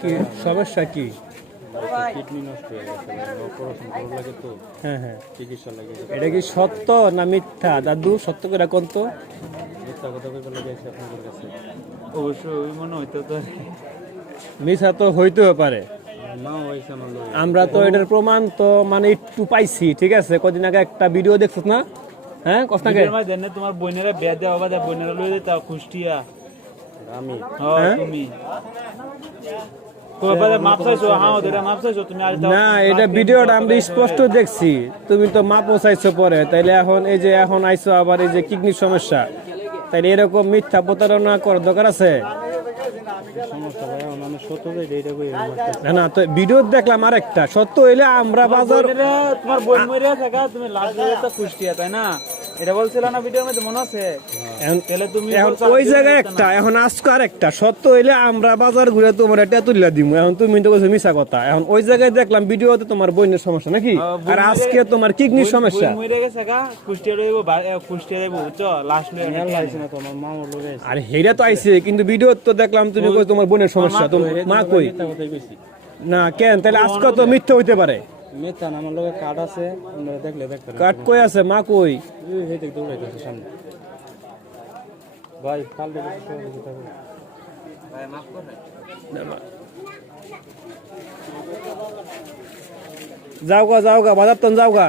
কি সমস্যা কি? কিডনি নষ্ট হয়ে গেছে, অপারেশন করা লাগে তো। হ্যাঁ হ্যাঁ, চিকিৎসা লাগে। এটা কি সত্য না মিথ্যা দাদু? সত্য করে কোন তো? মিথ্যা কথা কইতে লাগাইছে আপনাদের কাছে? অবশ্যই মনে হইতো তো। মিথ্যা তো হইতেও পারে। মা হয়েছে আমার লোক। আমরা তো এটার প্রমাণ তো মানে একটু পাইছি, ঠিক আছে? কদিন আগে একটা ভিডিও দেখছিস না? হ্যাঁ, কষ্টকে তোমার বোনেরা বিয়া দেওয়া বাদে বোনেরা লই দিতা কুষ্টিয়া। আমি তুমি তোমার বাদে মাপ চাইছো, হ্যাঁ ওদের মাপ চাইছো তুমি। আর না, এটা ভিডিওটা আমরা স্পষ্ট দেখছি। তুমি তো মাপ চাইছো পরে, তাইলে এখন এই যে এখন আইছো আবার এই যে কিডনির সমস্যা, তাইলে এরকম মিথ্যা প্রতারণা করার দরকার আছে? সমস্যা ভাই, আমি সত্য যাই এইটা কই। না না, তো ভিডিও দেখলাম আর একটা সত্য হইলে আমরা বাজার তোমার বোন মরিয়া থাকা তুমি লাস্ট দিয়ে তো কুষ্টিয়া, তাই না? এটা বলছিল না ভিডিওর মধ্যে, মনে আছে? তাহলে তুমি এখন ওই জায়গায় একটা, এখন আজকে আর একটা সত্য হইলে আমরা বাজার ঘুরে তোমার এটা তুলিয়া দিব। এখন তুমি তো বলছো মিছা কথা। এখন ওই জায়গায় দেখলাম ভিডিওতে তোমার বোনের সমস্যা নাকি, আর আজকে তোমার কিডনির সমস্যা। মরে গেছে গা, কুষ্টিয়া রইব, কুষ্টিয়া যাইব, বুঝছো? লাস্ট লই লাইছে না তো, আমার মা লোক আছে। আর হেরা তো আইছে, কিন্তু ভিডিও তো দেখলাম তুমি কই তোমার বোনের সমস্যা। তোমার মা কই? মিথ্যা কথাই কইছি। না কেন? তাহলে আজকে তো মিথ্যা হইতে পারে। মিথ্যা না, আমার লোকে কার্ড আছে, আপনারা দেখলে দেখতে পারেন। কাট কই আছে? মা কই? এই দিক দৌড়াইতেছে সামনে। ভাই কাল দেখে সহযোগিতা করুন। যাও গা বাজার তো যাও গা।